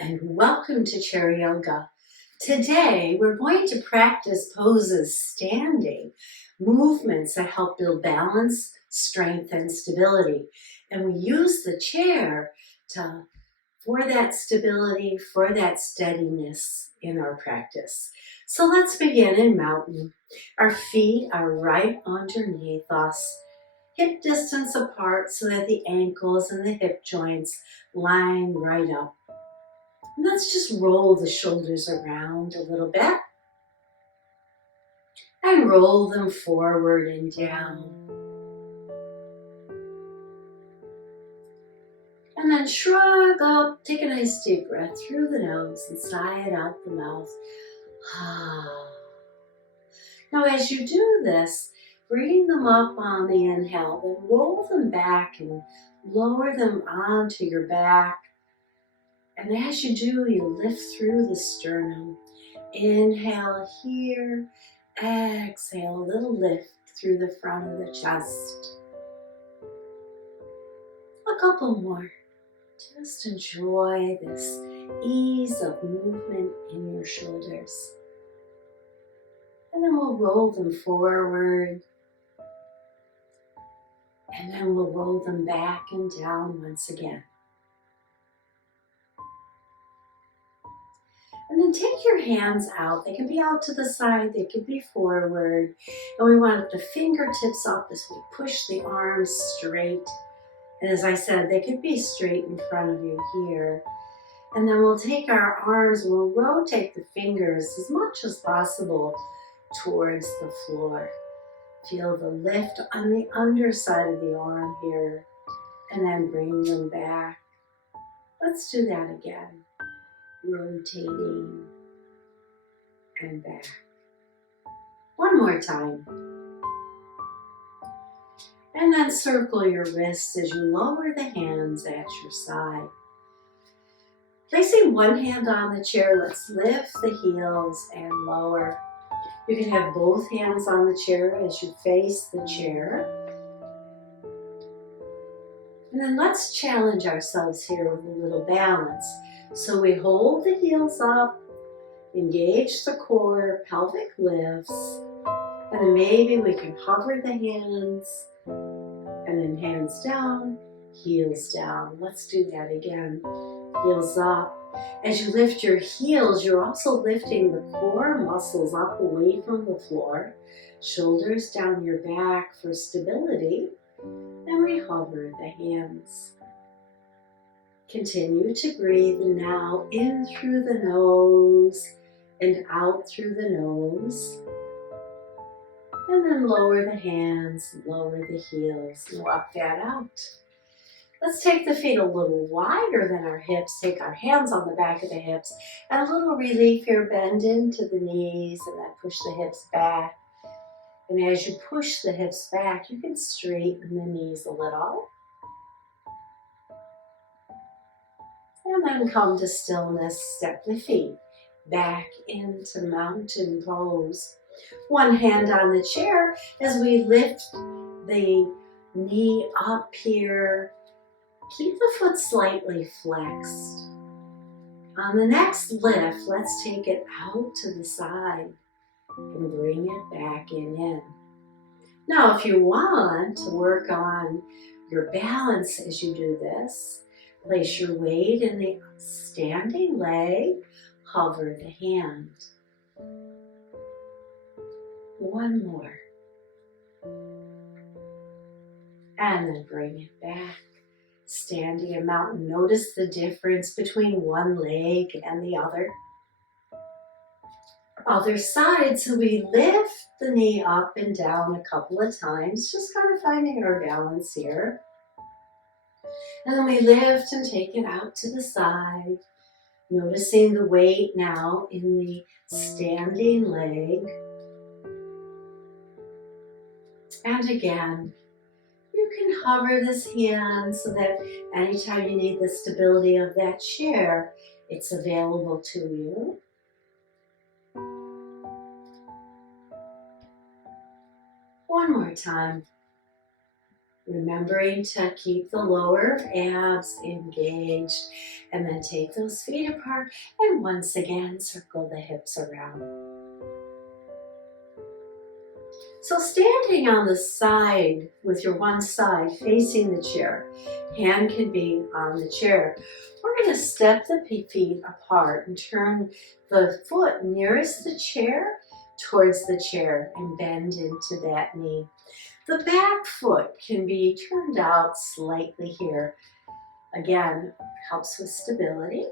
and welcome to Chair Yoga. Today we're going to practice poses standing, movements that help build balance, strength, and stability. And we use the chair for that stability, for that steadiness in our practice. So let's begin in mountain. Our feet are right underneath us, hip distance apart so that the ankles and the hip joints line right up. And let's just roll the shoulders around a little bit and roll them forward and down. And then shrug up, take a nice deep breath through the nose and sigh it out the mouth. Now as you do this, bring them up on the inhale, then roll them back and lower them onto your back. And as you do, you lift through the sternum. Inhale here, exhale, a little lift through the front of the chest. A couple more. Just enjoy this ease of movement in your shoulders. And then we'll roll them forward. And then we'll roll them back and down once again. And then take your hands out. They can be out to the side, they could be forward. And we want the fingertips up as we push the arms straight. And as I said, they could be straight in front of you here. And then we'll take our arms and we'll rotate the fingers as much as possible towards the floor. Feel the lift on the underside of the arm here. And then bring them back. Let's do that again. Rotating and back. One more time. And then circle your wrists as you lower the hands at your side. Placing one hand on the chair, let's lift the heels and lower. You can have both hands on the chair as you face the chair. And then let's challenge ourselves here with a little balance. So we hold the heels up, engage the core, pelvic lifts, and then maybe we can hover the hands, and then hands down, heels down. Let's do that again. Heels up. As you lift your heels, you're also lifting the core muscles up away from the floor, shoulders down your back for stability, and we hover the hands. Continue to breathe now in through the nose and out through the nose. And then lower the hands, lower the heels, and walk that out. Let's take the feet a little wider than our hips. Take our hands on the back of the hips. And a little relief here, bend into the knees and then push the hips back. And as you push the hips back, you can straighten the knees a little. And then come to stillness, step the feet back into mountain pose. One hand on the chair as we lift the knee up here. Keep the foot slightly flexed. On the next lift, let's take it out to the side and bring it back in. Now, if you want to work on your balance as you do this, place your weight in the standing leg, hover the hand. One more. And then bring it back. Standing in mountain, notice the difference between one leg and the other. Other side, so we lift the knee up and down a couple of times, just kind of finding our balance here. And then we lift and take it out to the side, noticing the weight now in the standing leg. And again, you can hover this hand so that anytime you need the stability of that chair, it's available to you. One more time. Remembering to keep the lower abs engaged, and then take those feet apart and once again circle the hips around. So standing on the side with your one side facing the chair, hand can be on the chair. We're going to step the feet apart and turn the foot nearest the chair towards the chair and bend into that knee. The back foot can be turned out slightly here. Again, helps with stability.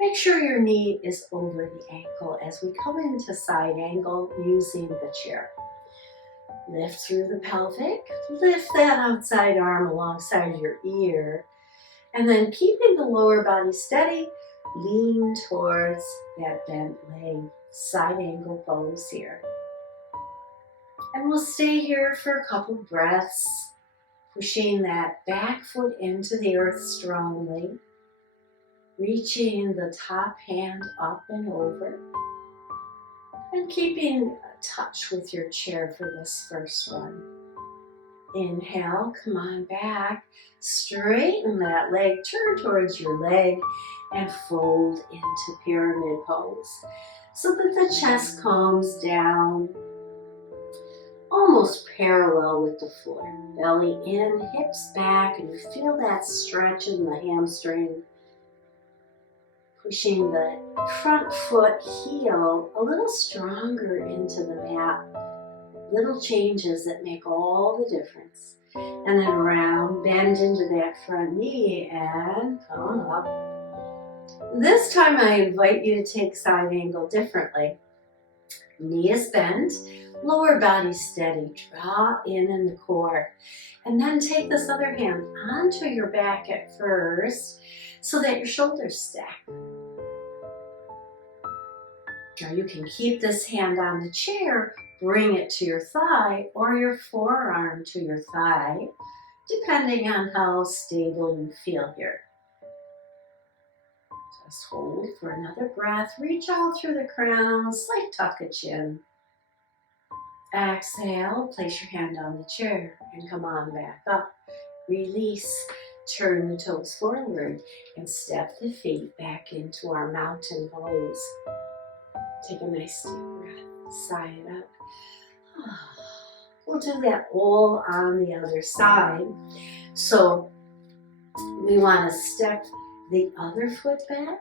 Make sure your knee is over the ankle as we come into side angle using the chair. Lift through the pelvic, lift that outside arm alongside your ear, and then keeping the lower body steady, lean towards that bent leg. Side angle pose here. And we'll stay here for a couple breaths, pushing that back foot into the earth strongly, reaching the top hand up and over, and keeping touch with your chair for this first one. Inhale, come on back, straighten that leg, turn towards your leg, and fold into pyramid pose so that the chest comes down almost parallel with the floor. Belly in, hips back, and you feel that stretch in the hamstring. Pushing the front foot heel a little stronger into the mat. Little changes that make all the difference. And then round, bend into that front knee and come up. This time I invite you to take side angle differently. Knee is bent, lower body steady, draw in the core. And then take this other hand onto your back at first so that your shoulders stack. Now you can keep this hand on the chair, bring it to your thigh or your forearm to your thigh, depending on how stable you feel here. Just hold for another breath, reach out through the crown, slight tuck of chin. Exhale, place your hand on the chair and come on back up. Release, turn the toes forward and step the feet back into our mountain pose. Take a nice deep breath, sigh it up. We'll do that all on the other side. So we want to step the other foot back,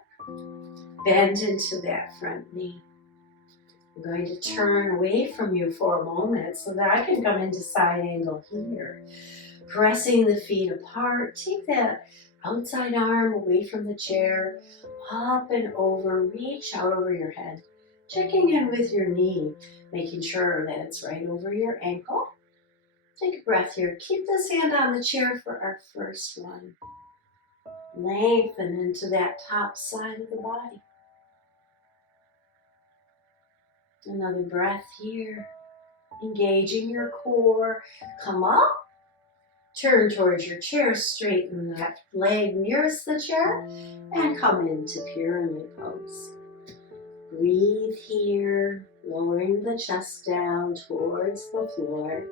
bend into that front knee. I'm going to turn away from you for a moment so that I can come into side angle here. Pressing the feet apart, take that outside arm away from the chair, up and over, reach out over your head. Checking in with your knee, making sure that it's right over your ankle. Take a breath here. Keep this hand on the chair for our first one. Lengthen into that top side of the body. Another breath here. Engaging your core. Come up. Turn towards your chair. Straighten that leg nearest the chair. And come into pyramid pose. Breathe here, lowering the chest down towards the floor.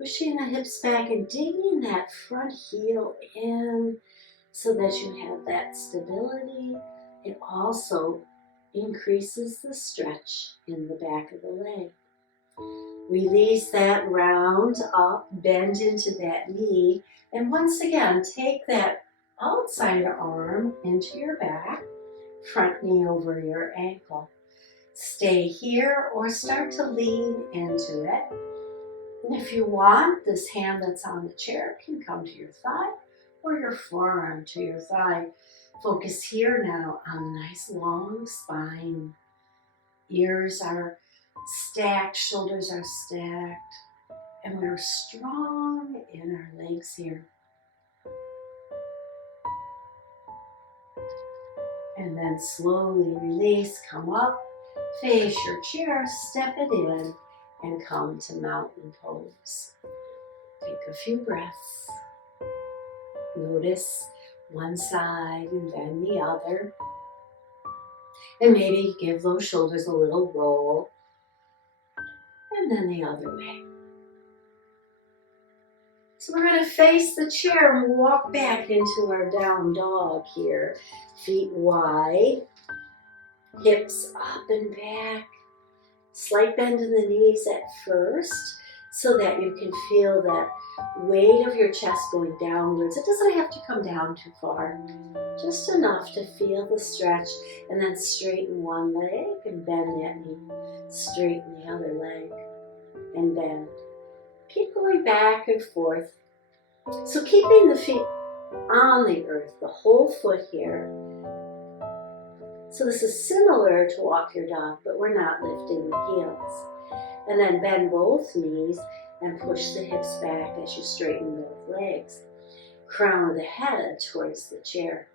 Pushing the hips back and digging that front heel in so that you have that stability. It also increases the stretch in the back of the leg. Release that round up, bend into that knee, and once again, take that outside arm into your back. Front knee over your ankle. Stay here or start to lean into it. And if you want, this hand that's on the chair can come to your thigh or your forearm to your thigh. Focus here now on a nice long spine. Ears are stacked, shoulders are stacked, and we're strong in our legs here. And then slowly release, come up, face your chair, step it in, and come to mountain pose. Take a few breaths. Notice one side and then the other. And maybe give those shoulders a little roll. And then the other way. So we're going to face the chair and walk back into our down dog here. Feet wide, hips up and back. Slight bend in the knees at first so that you can feel that weight of your chest going downwards. It doesn't have to come down too far, just enough to feel the stretch, and then straighten one leg and bend that knee. Straighten the other leg and bend. Keep going back and forth. So keeping the feet on the earth, the whole foot here. So this is similar to walk your dog, but we're not lifting the heels. And then bend both knees and push the hips back as you straighten both legs. Crown of the head towards the chair.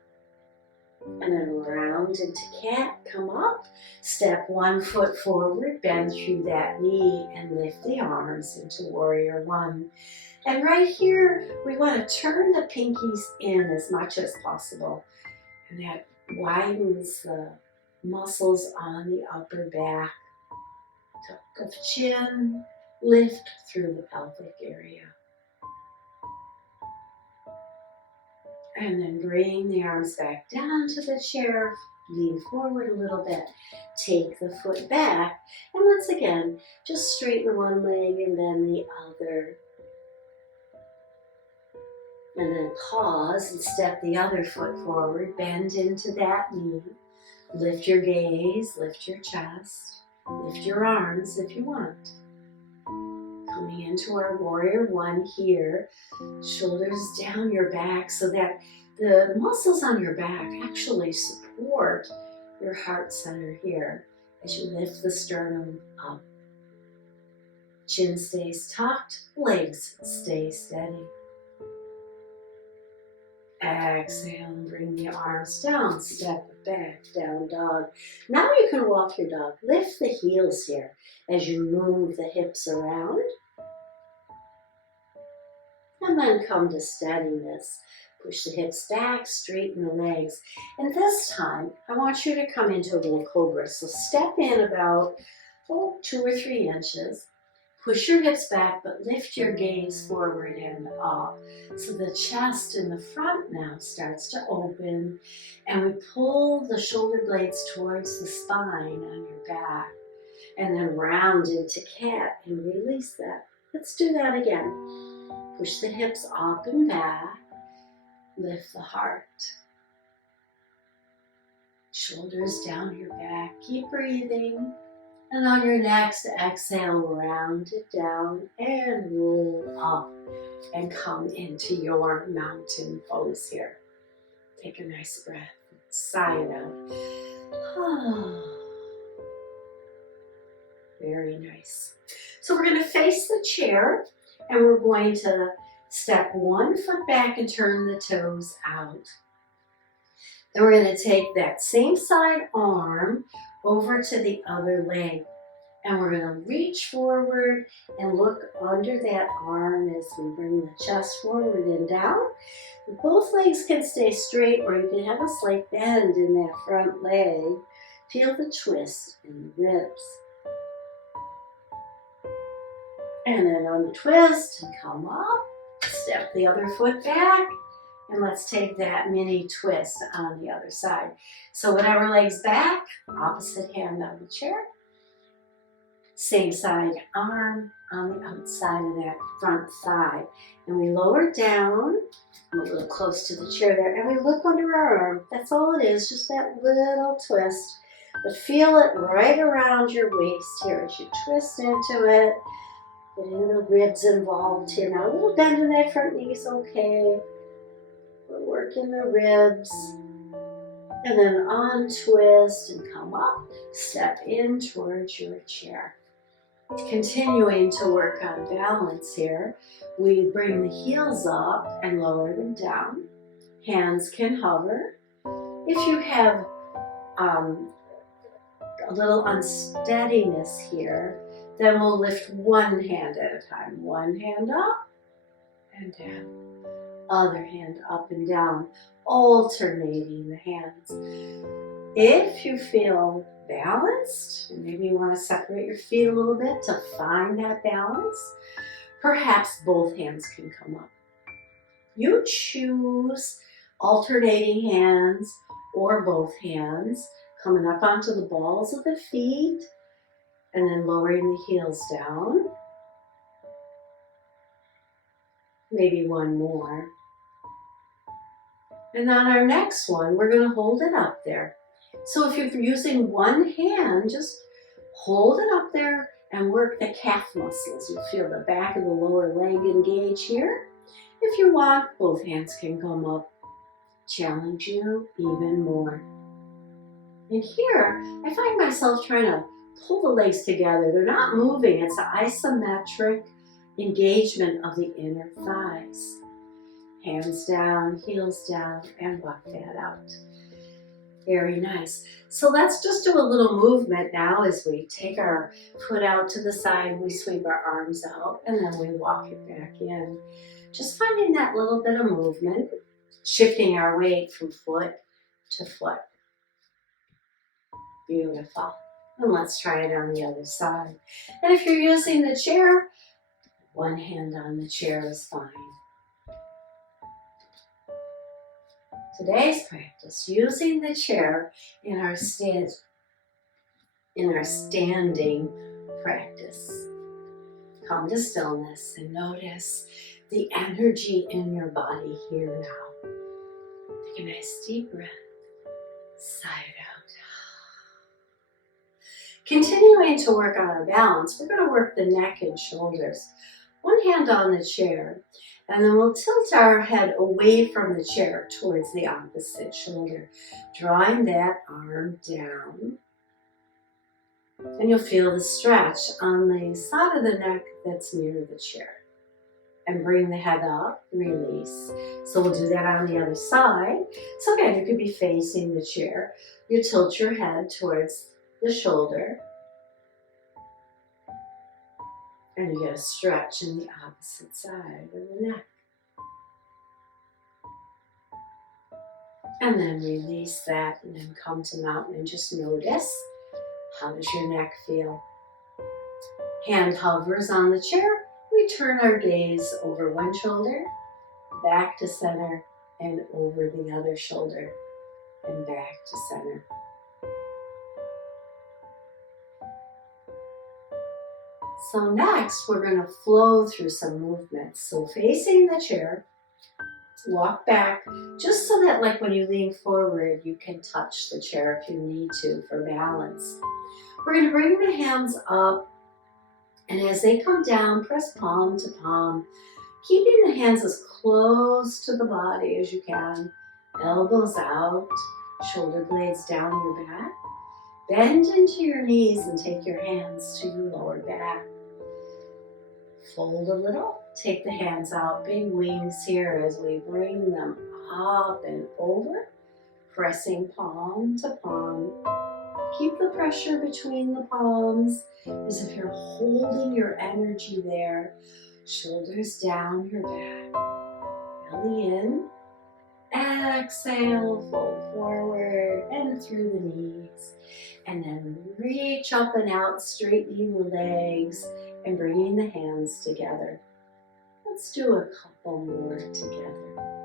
And then round into cat, come up, step one foot forward, bend through that knee and lift the arms into warrior one. And right here, we want to turn the pinkies in as much as possible. And that widens the muscles on the upper back. Tuck of chin, lift through the pelvic area. And then bring the arms back down to the chair, lean forward a little bit, take the foot back, and once again, just straighten one leg and then the other. And then pause and step the other foot forward, bend into that knee, lift your gaze, lift your chest, lift your arms if you want. Coming into our warrior one here, shoulders down your back so that the muscles on your back actually support your heart center here as you lift the sternum up. Chin stays tucked, legs stay steady. Exhale and bring the arms down, step back, down dog. Now you can walk your dog. Lift the heels here as you move the hips around. And then come to steadiness. Push the hips back, straighten the legs. And this time, I want you to come into a little cobra. So step in about 2 or 3 inches. Push your hips back, but lift your gaze forward and up. So the chest in the front now starts to open, and we pull the shoulder blades towards the spine on your back, and then round into cat and release that. Let's do that again. Push the hips up and back, lift the heart. Shoulders down your back, keep breathing. And on your next exhale, round it down and roll up and come into your mountain pose here. Take a nice breath, sigh it out. Very nice. So we're going to face the chair and we're going to step one foot back and turn the toes out. Then we're going to take that same side arm over to the other leg. And we're going to reach forward and look under that arm as we bring the chest forward and down. Both legs can stay straight, or you can have a slight bend in that front leg. Feel the twist in the ribs. And then on the twist, and come up, step the other foot back. And let's take that mini twist on the other side. So whatever leg's back, opposite hand on the chair. Same side arm on the outside of that front thigh. And we lower down, I'm a little close to the chair there, and we look under our arm. That's all it is, just that little twist. But feel it right around your waist here as you twist into it. Getting the ribs involved here. Now a little bend in that front knee is okay. We're working the ribs. And then untwist and come up. Step in towards your chair. Continuing to work on balance here, we bring the heels up and lower them down. Hands can hover. If you have a little unsteadiness here, then we'll lift one hand at a time. One hand up and down. Other hand up and down, alternating the hands. If you feel balanced, and maybe you want to separate your feet a little bit to find that balance, perhaps both hands can come up. You choose alternating hands or both hands, coming up onto the balls of the feet and then lowering the heels down. Maybe one more. And on our next one, we're going to hold it up there. So if you're using one hand, just hold it up there and work the calf muscles. You'll feel the back of the lower leg engage here. If you want, both hands can come up. Challenge you even more. And here, I find myself trying to pull the legs together. They're not moving. It's an isometric engagement of the inner thighs. Hands down, heels down, and walk that out. Very nice. So let's just do a little movement now as we take our foot out to the side, we sweep our arms out, and then we walk it back in. Just finding that little bit of movement, shifting our weight from foot to foot. Beautiful. And let's try it on the other side. And if you're using the chair, one hand on the chair is fine. Today's practice, using the chair in our standing practice. Come to stillness and notice the energy in your body here now. Take a nice deep breath. Sigh it out. Continuing to work on our balance, we're going to work the neck and shoulders. One hand on the chair, and then we'll tilt our head away from the chair towards the opposite shoulder, drawing that arm down. And you'll feel the stretch on the side of the neck that's near the chair. And bring the head up, release. So we'll do that on the other side. So again, you could be facing the chair. You tilt your head towards the shoulder. And you get a stretch in the opposite side of the neck. And then release that and then come to mountain and just notice, how does your neck feel? Hand hovers on the chair. We turn our gaze over one shoulder, back to center, and over the other shoulder, and back to center. So next, we're going to flow through some movements. So facing the chair, walk back, just so that like when you lean forward, you can touch the chair if you need to for balance. We're going to bring the hands up, and as they come down, press palm to palm, keeping the hands as close to the body as you can. Elbows out, shoulder blades down your back. Bend into your knees and take your hands to your lower back. Fold a little, take the hands out, big wings here as we bring them up and over, pressing palm to palm. Keep the pressure between the palms as if you're holding your energy there. Shoulders down your back, belly in. Exhale, fold forward and through the knees. And then reach up and out, straightening the legs and bringing the hands together. Let's do a couple more together.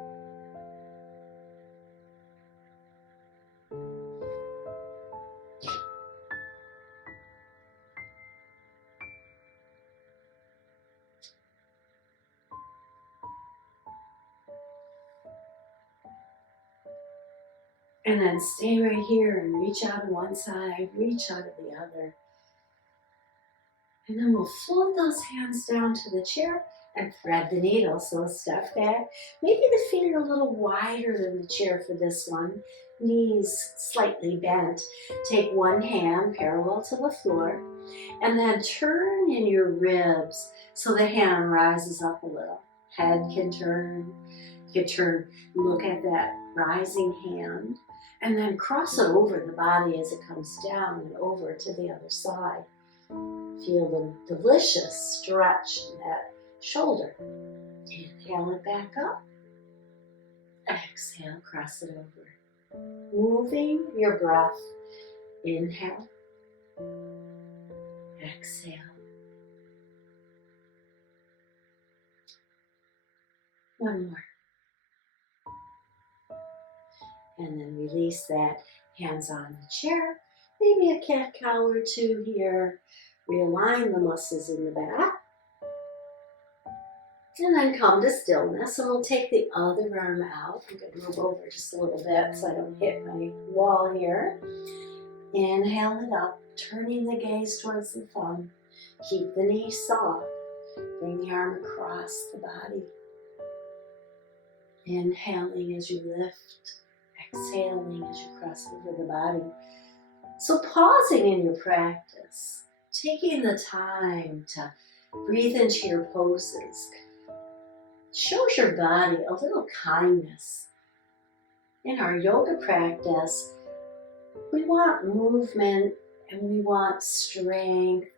And then stay right here and reach out to one side, reach out to the other. And then we'll float those hands down to the chair and thread the needle. So step back. Maybe the feet are a little wider than the chair for this one. Knees slightly bent. Take one hand parallel to the floor and then turn in your ribs so the hand rises up a little. Head can turn. You can turn, look at that rising hand, and then cross it over the body as it comes down and over to the other side. Feel the delicious stretch in that shoulder. Inhale it back up. Exhale, cross it over. Moving your breath. Inhale. Exhale. One more. And then release that. Hands on the chair. Maybe a cat-cow or two here. Realign the muscles in the back. And then come to stillness. And we'll take the other arm out. I'm going to move over just a little bit so I don't hit my wall here. Inhale it up, turning the gaze towards the thumb. Keep the knee soft. Bring the arm across the body. Inhaling as you lift. Exhaling as you cross over the body. So pausing in your practice, taking the time to breathe into your poses, shows your body a little kindness. In our yoga practice, we want movement and we want strength.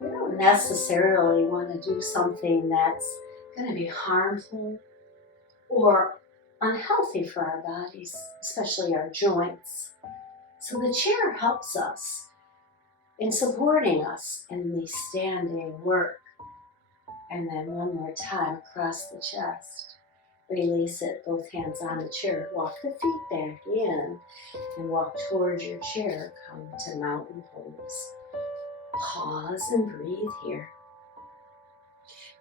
We don't necessarily want to do something that's going to be harmful or unhealthy for our bodies, especially our joints. So the chair helps us in supporting us in the standing work. And then one more time across the chest. Release it, both hands on the chair. Walk the feet back in and walk towards your chair. Come to mountain pose. Pause and breathe here.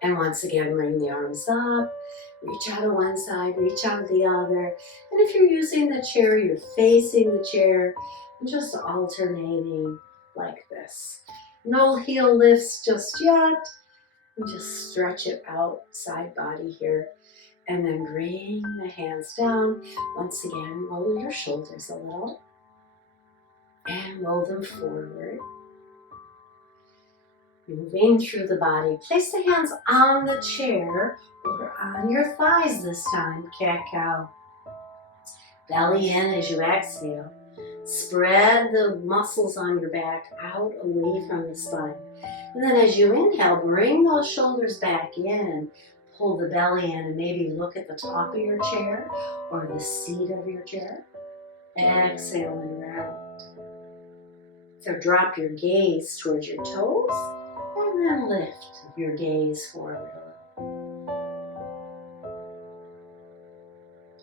And once again, bring the arms up. Reach out to one side, reach out to the other. And if you're using the chair, you're facing the chair and just alternating like this. No heel lifts just yet. And just stretch it out, side body here. And then bring the hands down. Once again, roll your shoulders a little. And roll them forward. Moving through the body. Place the hands on the chair or on your thighs this time, cat-cow. Belly in as you exhale. Spread the muscles on your back out away from the spine. And then as you inhale, bring those shoulders back in. Pull the belly in and maybe look at the top of your chair or the seat of your chair. Exhale and round. So drop your gaze towards your toes and then lift your gaze forward a little.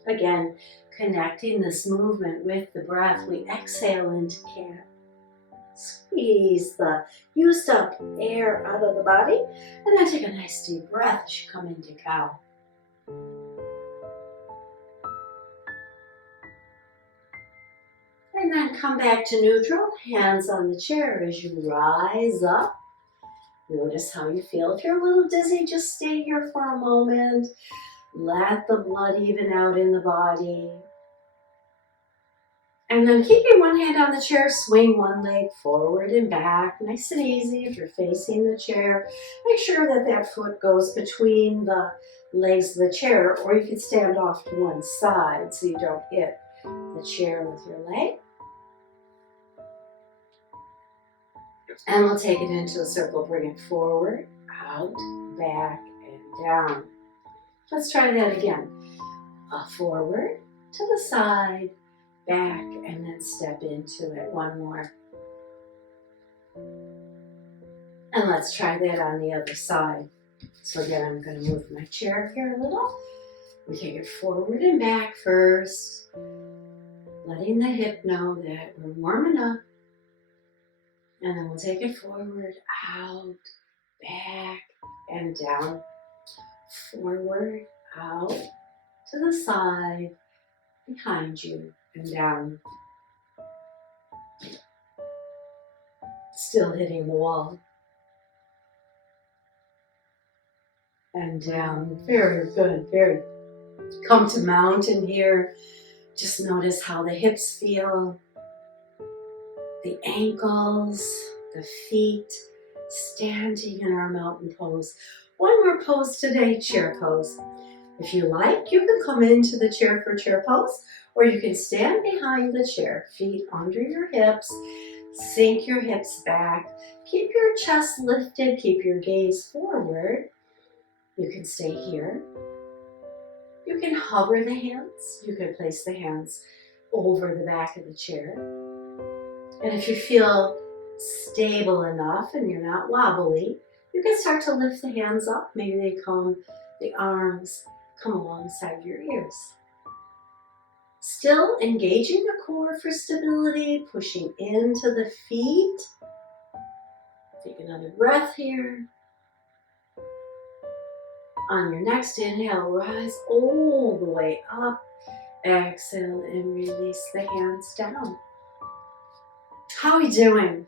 Again, connecting this movement with the breath, we exhale into cat. Squeeze the used up air out of the body and then take a nice deep breath as you come into cow. And then come back to neutral, hands on the chair as you rise up. Notice how you feel. If you're a little dizzy, just stay here for a moment. Let the blood even out in the body. And then keeping one hand on the chair, swing one leg forward and back. Nice and easy. If you're facing the chair, make sure that that foot goes between the legs of the chair, or you can stand off to one side so you don't hit the chair with your leg. And we'll take it into a circle, bring it forward, out, back, and down. Let's try that again. Forward, to the side, back, and then step into it. One more. And let's try that on the other side. So again, I'm going to move my chair here a little. We take it forward and back first, letting the hip know that we're warming up. And then we'll take it forward, out, back, and down. Forward, out, to the side, behind you, and down. Still hitting the wall. And down. Very good, very. Come to mountain here. Just notice how the hips feel. The ankles, the feet, standing in our mountain pose. One more pose today, chair pose. If you like, you can come into the chair for chair pose, or you can stand behind the chair, feet under your hips, sink your hips back, keep your chest lifted, keep your gaze forward. You can stay here. You can hover the hands. You can place the hands over the back of the chair. And if you feel stable enough and you're not wobbly, you can start to lift the hands up. Maybe the arms come alongside your ears. Still engaging the core for stability, pushing into the feet. Take another breath here. On your next inhale, rise all the way up. Exhale and release the hands down. How are we doing?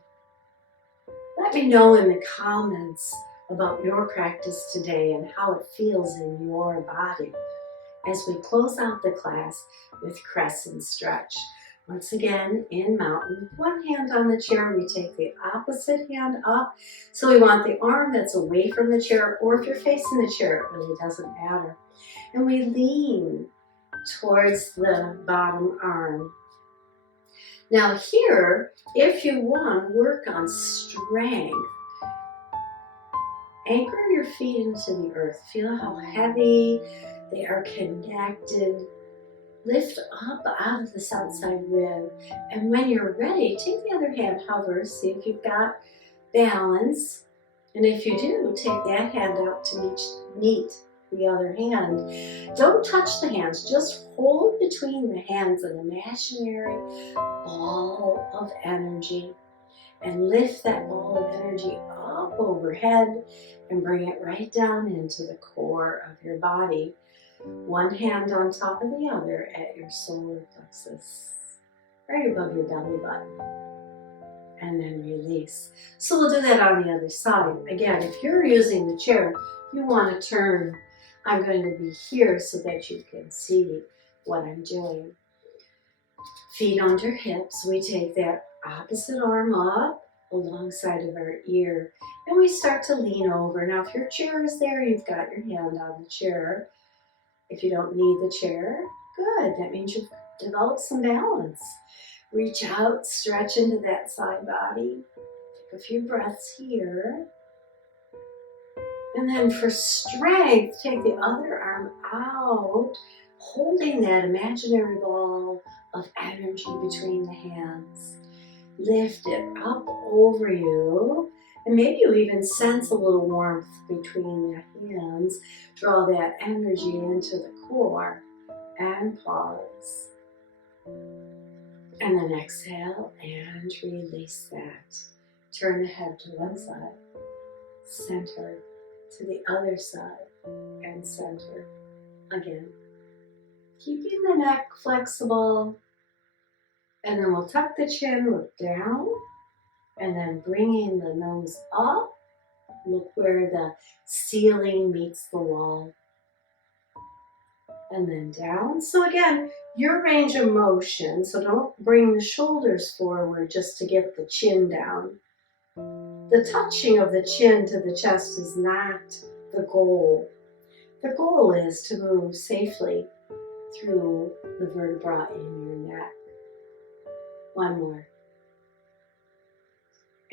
Let me know in the comments about your practice today and how it feels in your body as we close out the class with crescent stretch. Once again, in mountain, one hand on the chair, we take the opposite hand up. So we want the arm that's away from the chair, or if you're facing the chair, it really doesn't matter. And we lean towards the bottom arm. Now here, if you want to work on strength, anchor your feet into the earth. Feel how heavy they are connected. Lift up out of this outside rib. And when you're ready, take the other hand, hover, see if you've got balance. And if you do, take that hand out to meet the other hand. Don't touch the hands, just hold between the hands an imaginary ball of energy. And lift that ball of energy up overhead and bring it right down into the core of your body. One hand on top of the other at your solar plexus, right above your belly button. And then release. So we'll do that on the other side. Again, if you're using the chair, you want to turn. I'm going to be here so that you can see what I'm doing. Feet under hips. We take that opposite arm up alongside of our ear. And we start to lean over. Now, if your chair is there, you've got your hand on the chair. If you don't need the chair, good. That means you've developed some balance. Reach out, stretch into that side body. Take a few breaths here. And then for strength, take the other arm out, holding that imaginary ball of energy between the hands. Lift it up over you. And maybe you even sense a little warmth between the hands. Draw that energy into the core and pause. And then exhale and release that. Turn the head to one side, center to the other side, and center again. Keeping the neck flexible. And then we'll tuck the chin, look down. And then bringing the nose up, look where the ceiling meets the wall. And then down. So again, your range of motion, so don't bring the shoulders forward just to get the chin down. The touching of the chin to the chest is not the goal. The goal is to move safely through the vertebra in your neck. One more.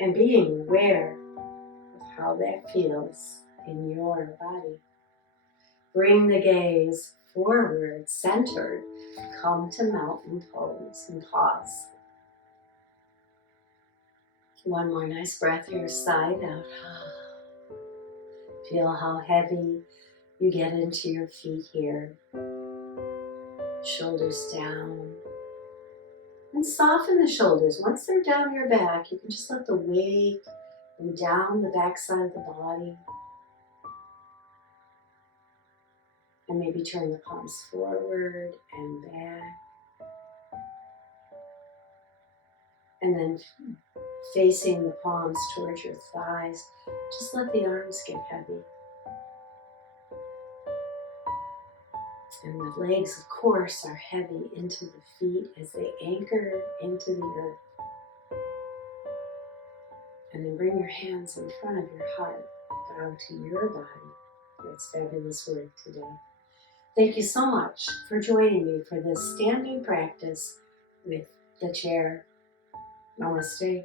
And being aware of how that feels in your body. Bring the gaze forward, centered. Come to mountain pose and pause. One more nice breath here, side out. Feel how heavy you get into your feet here. Shoulders down. And soften the shoulders. Once they're down your back, you can just let the weight go down the back side of the body. And maybe turn the palms forward and back. And then facing the palms towards your thighs, just let the arms get heavy. And the legs, of course, are heavy into the feet as they anchor into the earth. And then bring your hands in front of your heart, down to your body. That's fabulous work today. Thank you so much for joining me for this standing practice with the chair. Namaste.